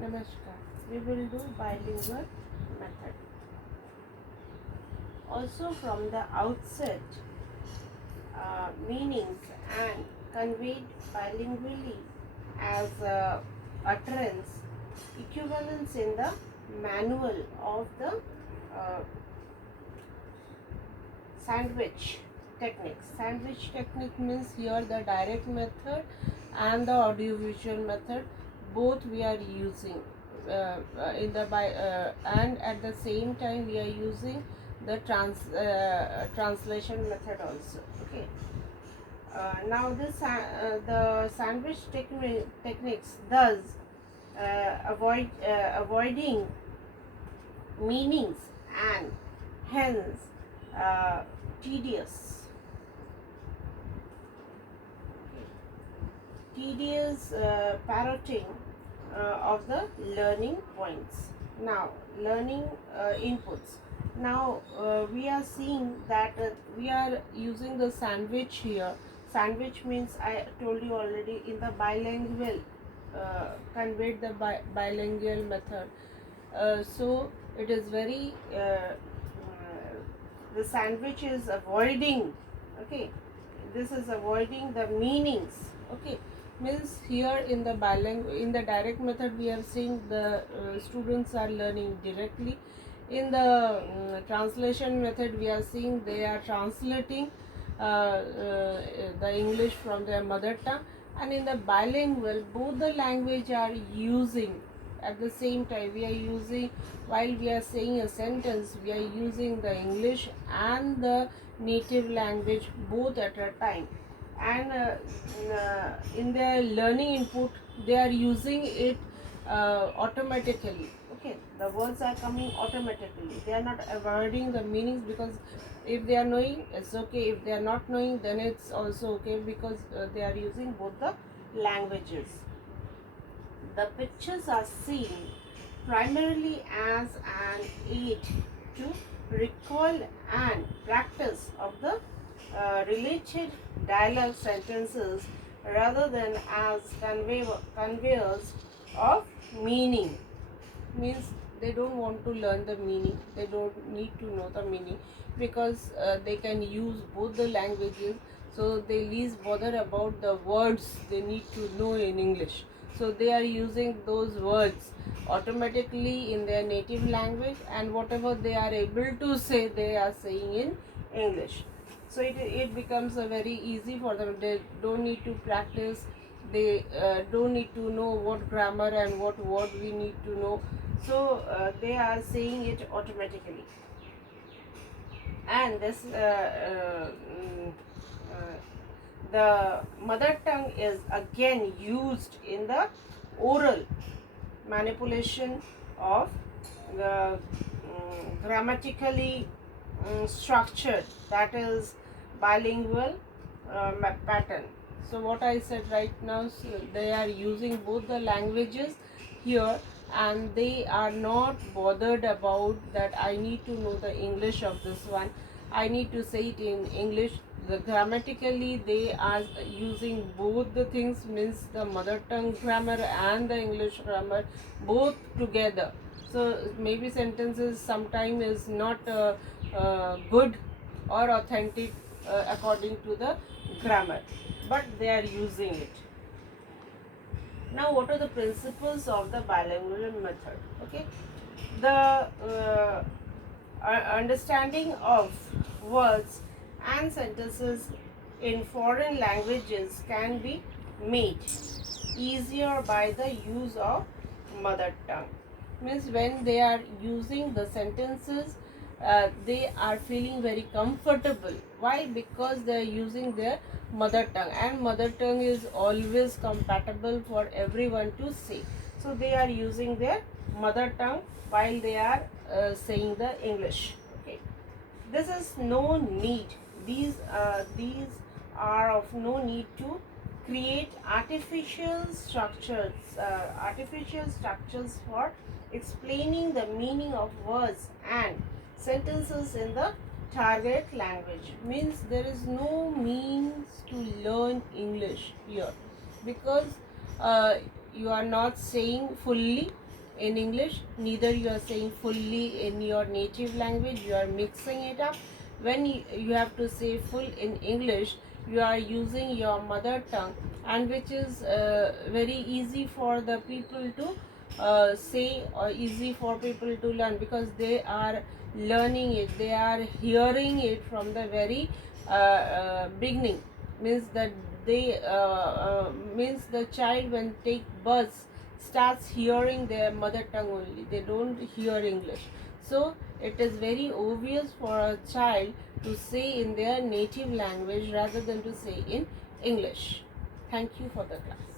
Namaskar. We will do bilingual method. Also from the outset, meanings and conveyed bilingually as utterance equivalence in the manual of the uh, sandwich technique. Sandwich technique means here the direct method and the audiovisual method both we are using in the and at the same time we are using the translation method also. Okay. Now the sandwich techniques thus avoiding meanings and hence uh, tedious parroting of the learning points. Now learning inputs. Now we are seeing that we are using the sandwich here. Sandwich means I told you already in the bilingual conveyed the bilingual method. So it is very the sandwich is avoiding, okay, this is avoiding the meanings, okay, means here in the bilingual, in the direct method we are seeing the students are learning directly. In the translation method we are seeing they are translating the English from their mother tongue, and in the bilingual both the language are using at the same time. We are using, while we are saying a sentence, we are using the English and the native language both at a time, and in their learning input they are using it automatically. Okay, the words are coming automatically, they are not avoiding the meanings, because if they are knowing it's okay, if they are not knowing then it's also okay, because they are using both the languages. The pictures are seen primarily as an aid to recall and practice of the related dialogue sentences rather than as conveyors of meaning. Means they don't want to learn the meaning, they don't need to know the meaning, because they can use both the languages, so they least bother about the words they need to know in English. So they are using those words automatically in their native language, and whatever they are able to say they are saying in English. So it becomes a very easy for them, they don't need to practice, they don't need to know what grammar and what word we need to know. So they are saying it automatically, and this the mother tongue is again used in the oral manipulation of the grammatically structured, that is bilingual pattern. So what I said right now, so they are using both the languages here, and they are not bothered about that I need to know the English of this one, I need to say it in English. The grammatically they are using both the things, means the mother tongue grammar and the English grammar both together. So maybe sentences sometime is not good or authentic according to the grammar, but they are using it. Now what are the principles of the bilingual method? Okay, the understanding of words and sentences in foreign languages can be made easier by the use of mother tongue. Means when they are using the sentences, they are feeling very comfortable. Why? Because they are using their mother tongue, and mother tongue is always compatible for everyone to say. So they are using their mother tongue while they are saying the English. Okay, this is no need. These are of no need to create artificial structures for explaining the meaning of words and sentences in the target language. Means there is no means to learn English here, because you are not saying fully, in English, neither you are saying fully in your native language, you are mixing it up. When you have to say full in English, you are using your mother tongue, and which is very easy for the people to say, or easy for people to learn, because they are learning it, they are hearing it from the very beginning. Means that they means the child when take birth starts hearing their mother tongue only, they don't hear English. So it is very obvious for a child to say in their native language rather than to say in English. Thank you for the class.